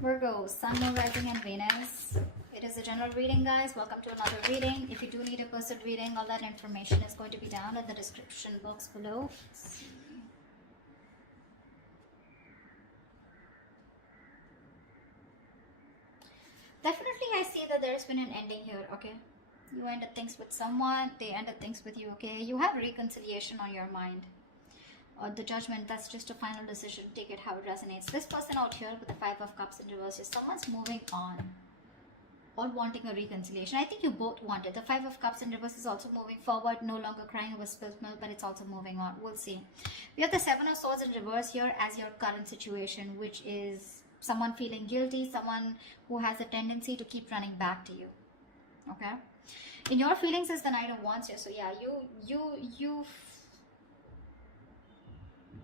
Virgo, Sun, Moon, Rising, and Venus. It is a general reading, guys. Welcome to another reading. If you do need a personal reading, all that information is going to be down in the description box below. Let's see. Definitely, I see that there's been an ending here, okay? You ended things with someone, they ended things with you, okay? You have reconciliation on your mind. Or the judgment, that's just a final decision. Take it how it resonates. This person out here with the Five of Cups in reverse, someone's moving on or wanting a reconciliation. I think you both want it. The Five of Cups in reverse is also moving forward, no longer crying over spilled milk, but it's also moving on. We'll see. We have the Seven of Swords in reverse here as your current situation, which is someone feeling guilty, someone who has a tendency to keep running back to you. Okay? In your feelings is the Knight of Wands here. So yeah,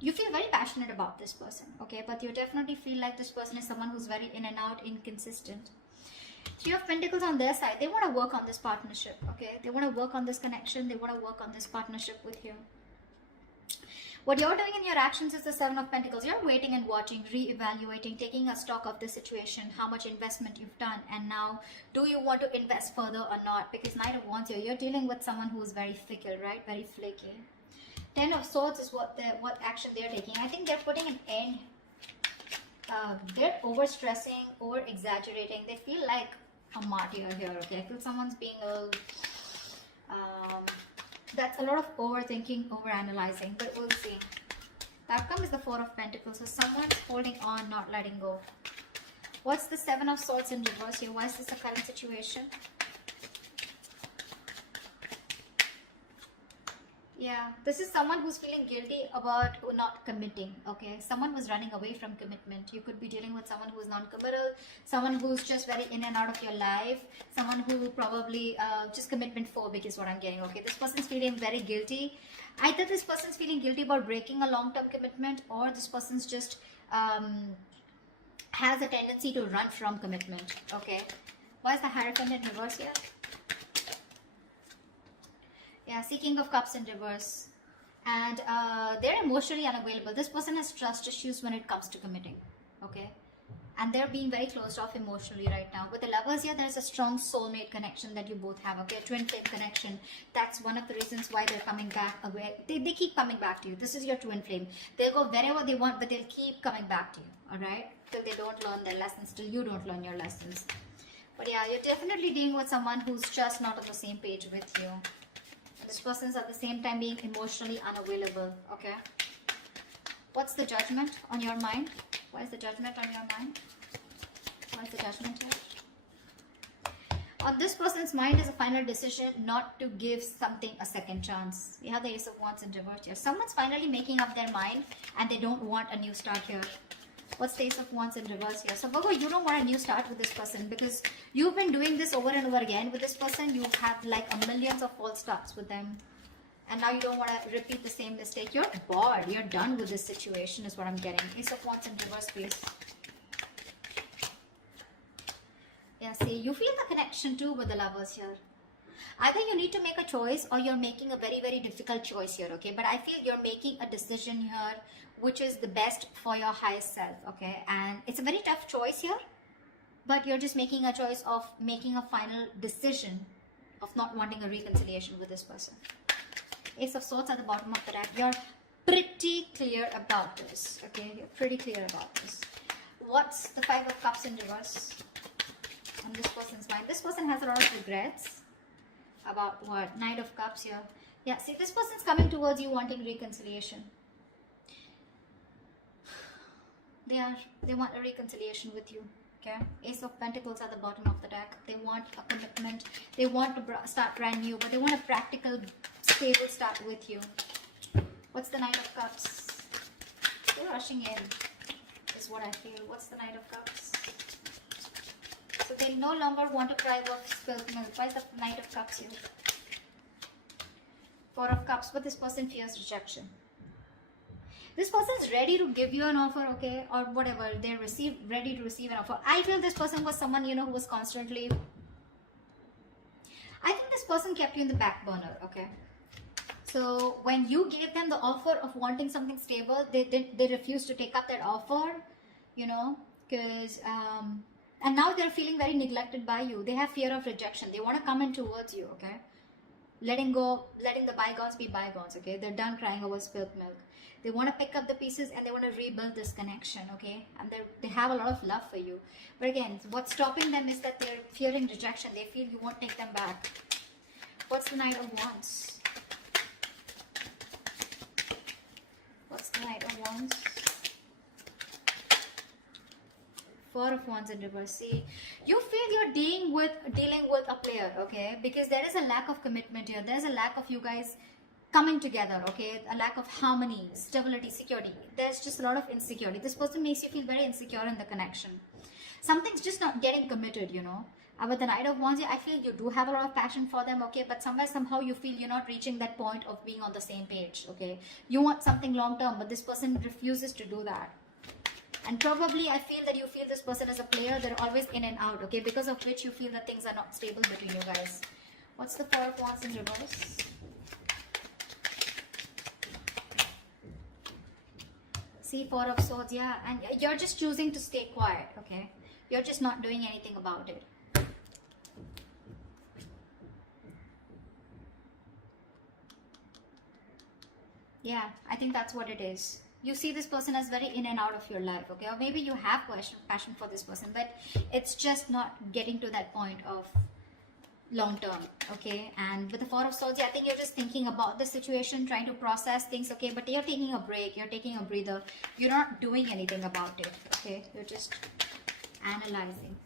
you feel very passionate about this person, okay? But you definitely feel like this person is someone who's very in and out, inconsistent. Three of Pentacles on their side. They want to work on this partnership, okay? They want to work on this connection. They want to work on this partnership with you. What you're doing in your actions is the Seven of Pentacles. You're waiting and watching, re-evaluating, taking a stock of the situation, how much investment you've done, and now do you want to invest further or not? Because Knight of Wands here, you're dealing with someone who's very fickle, right? Very flaky. Ten of Swords is what action they're taking. I think they're putting an end. They're overstressing, over-exaggerating. They feel like a martyr here, okay? I feel someone's being a... that's a lot of overthinking, overanalyzing, but we'll see. The outcome is the Four of Pentacles. So someone's holding on, not letting go. What's the Seven of Swords in reverse here? Why is this a current situation? Yeah, this is someone who's feeling guilty about not committing, okay? Someone was running away from commitment. You could be dealing with someone who's non-committal, someone who's just very in and out of your life, someone who probably just commitment phobic is what I'm getting, okay? This person's feeling very guilty. Either this person's feeling guilty about breaking a long-term commitment, or this person's just has a tendency to run from commitment, okay? Why is the Hierophant in reverse here? Yeah, King of Cups in reverse. And they're emotionally unavailable. This person has trust issues when it comes to committing. Okay? And they're being very closed off emotionally right now. With the Lovers here, there's a strong soulmate connection that you both have. Okay? A twin flame connection. That's one of the reasons why they're coming back away. They keep coming back to you. This is your twin flame. They'll go wherever they want, but they'll keep coming back to you. Alright? Till they don't learn their lessons. Till you don't learn your lessons. But yeah, you're definitely dealing with someone who's just not on the same page with you. This person's at the same time being emotionally unavailable, okay? What's the Judgment on your mind? Why is the Judgment on your mind? Why is the Judgment here? On this person's mind is a final decision not to give something a second chance. We have the Ace of Wands in reverse here. Someone's finally making up their mind and they don't want a new start here. What's the Ace of Wands in reverse here? So Virgo, you don't want a new start with this person because you've been doing this over and over again with this person. You have like a millions of false starts with them. And now you don't want to repeat the same mistake. You're bored. You're done with this situation is what I'm getting. Ace of Wands in reverse, please. Yeah, see, you feel the connection too with the Lovers here. Either you need to make a choice or you're making a very, very difficult choice here, okay? But I feel you're making a decision here which is the best for your highest self, okay? And it's a very tough choice here, but you're just making a choice of making a final decision of not wanting a reconciliation with this person. Ace of Swords at the bottom of the deck. You're pretty clear about this, okay? You're pretty clear about this. What's the Five of Cups in reverse on this person's mind? This person has a lot of regrets. About what? Knight of Cups here. Yeah, see, this person's coming towards you wanting reconciliation. They want a reconciliation with you. Okay? Ace of Pentacles at the bottom of the deck. They want a commitment. They want to start brand new, but they want a practical, stable start with you. What's the Knight of Cups? They're rushing in, is what I feel. What's the Knight of Cups? So they no longer want to cry over spilled milk. Why is the Knight of Cups here? Four of Cups, but this person fears rejection. This person is ready to give you an offer, okay, or whatever. They're ready to receive an offer. I feel this person was someone, you know, who was constantly... I think this person kept you in the back burner, okay. So when you gave them the offer of wanting something stable, they refused to take up that offer, you know. because and now they're feeling very neglected by you. They have fear of rejection. They want to come in towards you, okay? Letting the bygones be bygones, okay? They're done crying over spilled milk. They want to pick up the pieces and they want to rebuild this connection, okay? And they have a lot of love for you. But again, what's stopping them is that they're fearing rejection. They feel you won't take them back. What's the Knight of Wands? What's the Knight of Wands? Four of Wands in reverse. See, you feel you're dealing with a player, okay? Because there is a lack of commitment here. There's a lack of you guys coming together, okay? A lack of harmony, stability, security. There's just a lot of insecurity. This person makes you feel very insecure in the connection. Something's just not getting committed, you know. And with the Knight of Wands, I feel you do have a lot of passion for them, okay? But somehow you feel you're not reaching that point of being on the same page, okay? You want something long term, but this person refuses to do that. And probably I feel that you feel this person as a player. They're always in and out, okay? Because of which you feel that things are not stable between you guys. What's the Four of Wands in reverse? See, Four of Swords, yeah. And you're just choosing to stay quiet, okay? You're just not doing anything about it. Yeah, I think that's what it is. You see this person as very in and out of your life, okay? Or maybe you have passion for this person, but it's just not getting to that point of long term, okay? And with the Four of Swords, I think you're just thinking about the situation, trying to process things, okay? But you're taking a break, you're taking a breather. You're not doing anything about it, okay? You're just analyzing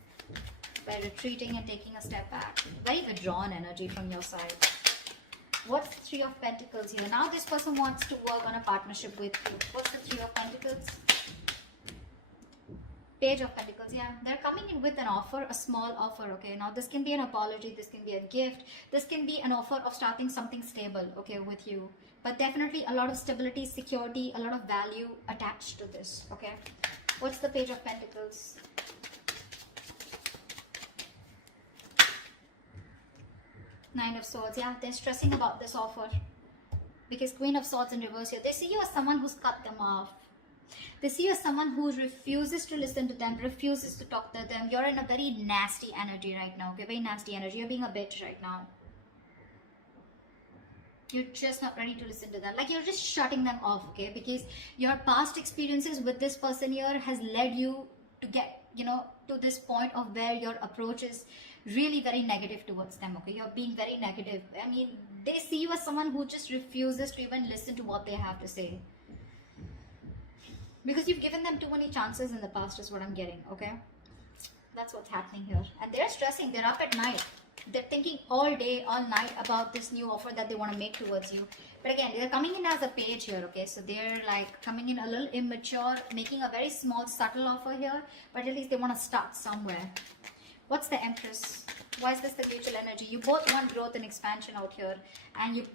by retreating and taking a step back. Very withdrawn energy from your side. What's the Three of Pentacles here? Now this person wants to work on a partnership with you. What's the Three of Pentacles? Page of Pentacles, yeah. They're coming in with an offer, a small offer, okay? Now this can be an apology, this can be a gift, this can be an offer of starting something stable, okay, with you. But definitely a lot of stability, security, a lot of value attached to this, okay? What's the Page of Pentacles? Nine of Swords, yeah, they're stressing about this offer. Because Queen of Swords in reverse here, they see you as someone who's cut them off. They see you as someone who refuses to listen to them, refuses to talk to them. You're in a very nasty energy right now, okay, very nasty energy. You're being a bitch right now. You're just not ready to listen to them. Like you're just shutting them off, okay, because your past experiences with this person here has led you to get, you know, to this point of where your approach is really very negative towards them, okay? You're being very negative. I mean, they see you as someone who just refuses to even listen to what they have to say. Because you've given them too many chances in the past is what I'm getting, okay? That's what's happening here. And they're stressing. They're up at night. They're thinking all day, all night about this new offer that they want to make towards you. But again, they're coming in as a page here, okay? So they're like coming in a little immature, making a very small, subtle offer here. But at least they want to start somewhere. What's the Empress? Why is this the mutual energy? You both want growth and expansion out here. And you,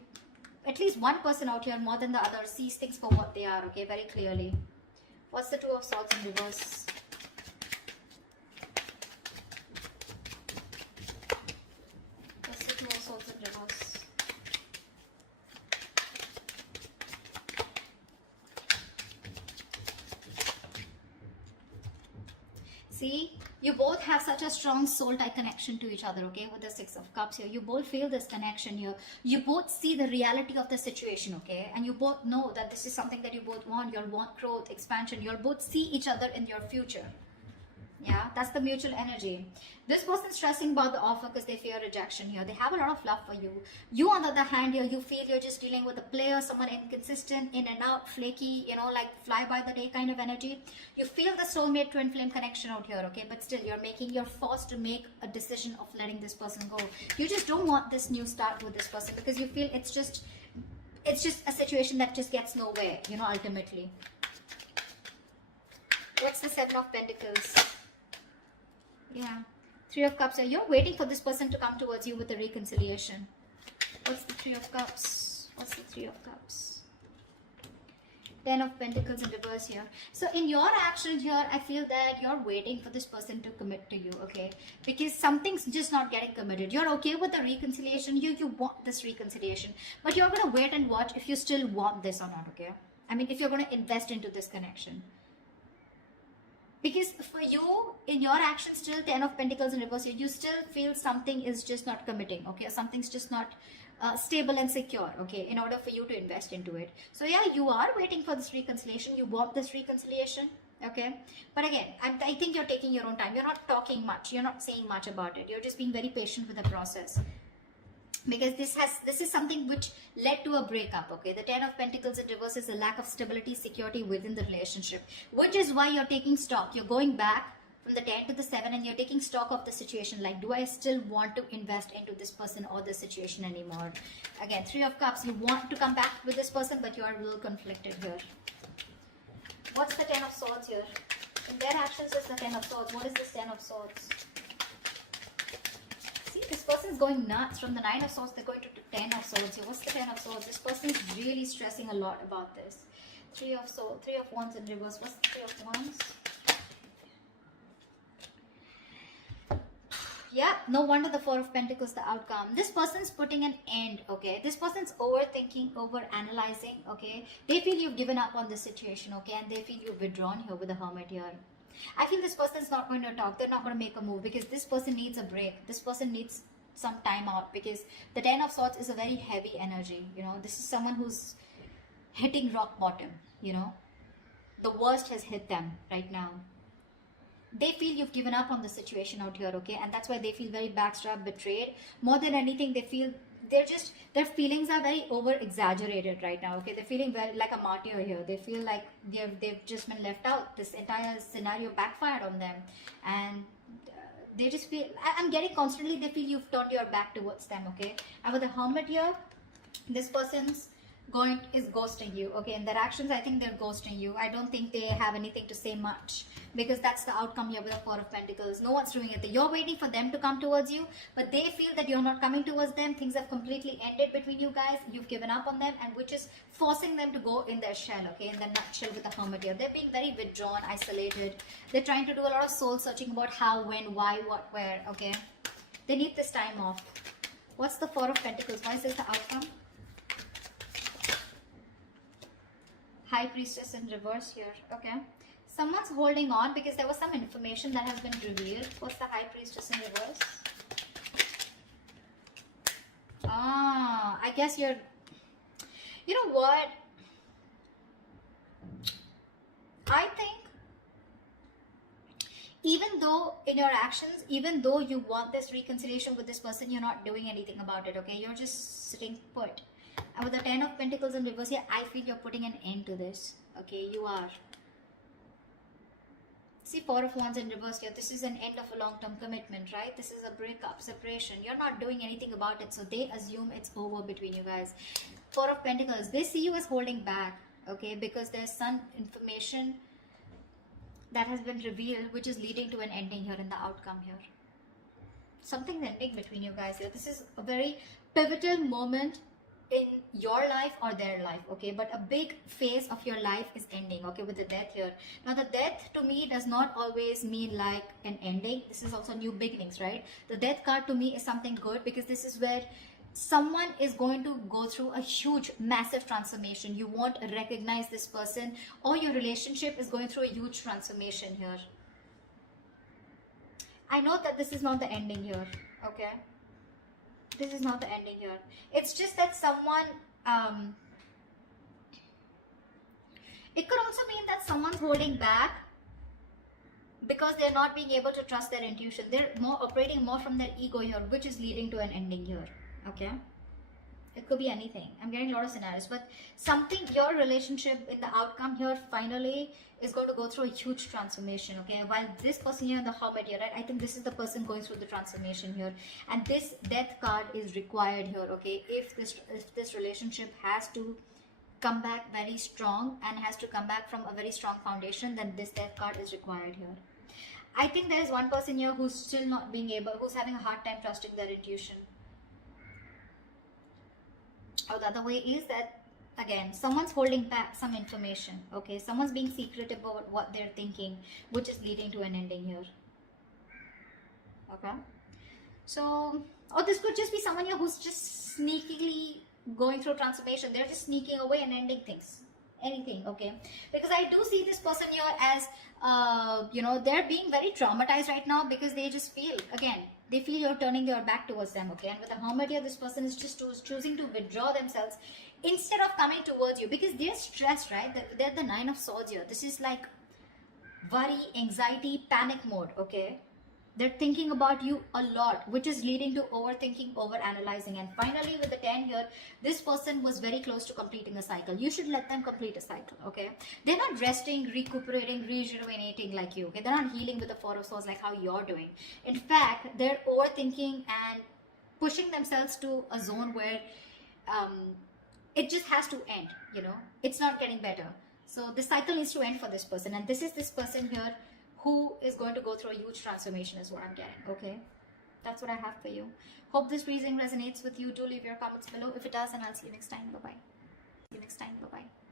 at least one person out here more than the other sees things for what they are, okay? Very clearly. What's the Two of Swords in reverse? What's the Two of Swords in reverse? See, you both have such a strong soul tie connection to each other, okay? With the Six of Cups here, you both feel this connection here. You both see the reality of the situation, okay? And you both know that this is something that you both want. You'll want growth, expansion. You'll both see each other in your future. Yeah, that's the mutual energy. This person's stressing about the offer because they fear rejection here. They have a lot of love for you. You, on the other hand, here, you feel you're just dealing with a player, someone inconsistent, in and out, flaky, you know, like fly by the day kind of energy. You feel the soulmate twin flame connection out here, okay? But still, you're forced to make a decision of letting this person go. You just don't want this new start with this person because you feel it's just a situation that just gets nowhere, you know, ultimately. What's the Seven of Pentacles? Yeah, Three of Cups. You're waiting for this person to come towards you with a reconciliation. What's the Three of Cups? What's the Three of Cups? Ten of Pentacles in reverse here. So in your action here, I feel that you're waiting for this person to commit to you, okay? Because something's just not getting committed. You're okay with the reconciliation. You want this reconciliation. But you're going to wait and watch if you still want this or not, okay? I mean, if you're going to invest into this connection. Because for you, in your actions, still 10 of Pentacles in reverse, you still feel something is just not committing, okay? Something's just not stable and secure, okay, in order for you to invest into it. So yeah, you are waiting for this reconciliation. You want this reconciliation, okay? But again, I think you're taking your own time. You're not talking much. You're not saying much about it. You're just being very patient with the process. Because this is something which led to a breakup, okay? The 10 of Pentacles in reverse is a lack of stability, security within the relationship, which is why you're taking stock. You're going back from the 10 to the 7 and you're taking stock of the situation. Like, do I still want to invest into this person or this situation anymore? Again, 3 of Cups, you want to come back with this person, but you are a little conflicted here. What's the 10 of Swords here? In their actions is the 10 of Swords. What is this 10 of Swords? See, this person is going nuts. From the 9 of Swords, they're going to 10 of Swords here. What's the 10 of Swords? This person is really stressing a lot about this. 3 of Swords, 3 of Wands in reverse. What's the 3 of Wands? Yeah, no wonder the 4 of Pentacles, the outcome. This person's putting an end, okay? This person's overthinking, over-analyzing, okay? They feel you've given up on this situation, okay? And they feel you've withdrawn here with the Hermit here. I feel this person's not going to talk. They're not going to make a move because this person needs a break. This person needs some time out because the 10 of Swords is a very heavy energy, you know? This is someone who's hitting rock bottom, you know? The worst has hit them right now. They feel you've given up on the situation out here, okay? And that's why they feel very backstabbed, betrayed. More than anything, they feel their feelings are very over exaggerated right now, okay? They're feeling very like a martyr here. They feel like they've just been left out. This entire scenario backfired on them, and they just feel, I'm getting constantly, they feel you've turned your back towards them, okay? And with the Hermit here, this person's is ghosting you, okay? In their actions, I think they're ghosting you. I don't think they have anything to say much because that's the outcome here with the 4 of Pentacles. No one's doing it. You're waiting for them to come towards you, but they feel that you're not coming towards them. Things have completely ended between you guys. You've given up on them, and which is forcing them to go in their shell, okay? In their nutshell with the Hermit here. They're being very withdrawn, isolated. They're trying to do a lot of soul searching about how, when, why, what, where, okay? They need this time off. What's the 4 of Pentacles? Why is this the outcome? High Priestess in reverse here, okay? Someone's holding on because there was some information that has been revealed. What's the High Priestess in reverse? I guess you're... You know what? I think even though in your actions, even though you want this reconciliation with this person, you're not doing anything about it, okay? You're just sitting put. And with the 10 of Pentacles in reverse here, I feel you're putting an end to this. Okay, you are. See, 4 of Wands in reverse here. This is an end of a long-term commitment, right? This is a breakup, separation. You're not doing anything about it, so they assume it's over between you guys. 4 of Pentacles. They see you as holding back, okay? Because there's some information that has been revealed, which is leading to an ending here in the outcome here. Something's ending between you guys here. This is a very pivotal moment in your life or their life, okay? But a big phase of your life is ending, okay, with the Death here. Now the Death to me does not always mean like an ending. This is also new beginnings, right? The Death card to me is something good because this is where someone is going to go through a huge, massive transformation. You won't recognize this person, or your relationship is going through a huge transformation here. I know that this is not the ending here, okay? This is not the ending here. It's just that someone, it could also mean that someone's holding back because they're not being able to trust their intuition. They're operating more from their ego here, which is leading to an ending here, okay? It could be anything. I'm getting a lot of scenarios, but something, your relationship in the outcome here finally is going to go through a huge transformation, okay? While this person here in the Hermit here, right? I think this is the person going through the transformation here, and this Death card is required here, okay? If this relationship has to come back very strong and has to come back from a very strong foundation, then this Death card is required here. I think there is one person here who's still not being able, who's having a hard time trusting their intuition. Or the other way is that, again, someone's holding back some information, okay? Someone's being secretive about what they're thinking, which is leading to an ending here, okay? So, or this could just be someone here who's just sneakily going through transformation. They're just sneaking away and ending things. anything, okay? Because I do see this person here as they're being very traumatized right now, because they just feel, again, they feel you're turning your back towards them, okay? And with the Hermit here, this person is just choosing to withdraw themselves instead of coming towards you, because they're stressed, right? They're the Nine of Swords here. This is like worry, anxiety, panic mode, okay? They're thinking about you a lot, which is leading to overthinking, overanalyzing. And finally, with the 10 here, this person was very close to completing a cycle. You should let them complete a cycle, okay? They're not resting, recuperating, rejuvenating like you, okay? They're not healing with the Four of Swords like how you're doing. In fact, they're overthinking and pushing themselves to a zone where it just has to end, It's not getting better. So the cycle needs to end for this person. And this is this person here who is going to go through a huge transformation is what I'm getting, okay? That's what I have for you. Hope this reading resonates with you. Do leave your comments below. If it does, then I'll see you next time. Bye-bye. See you next time. Bye-bye.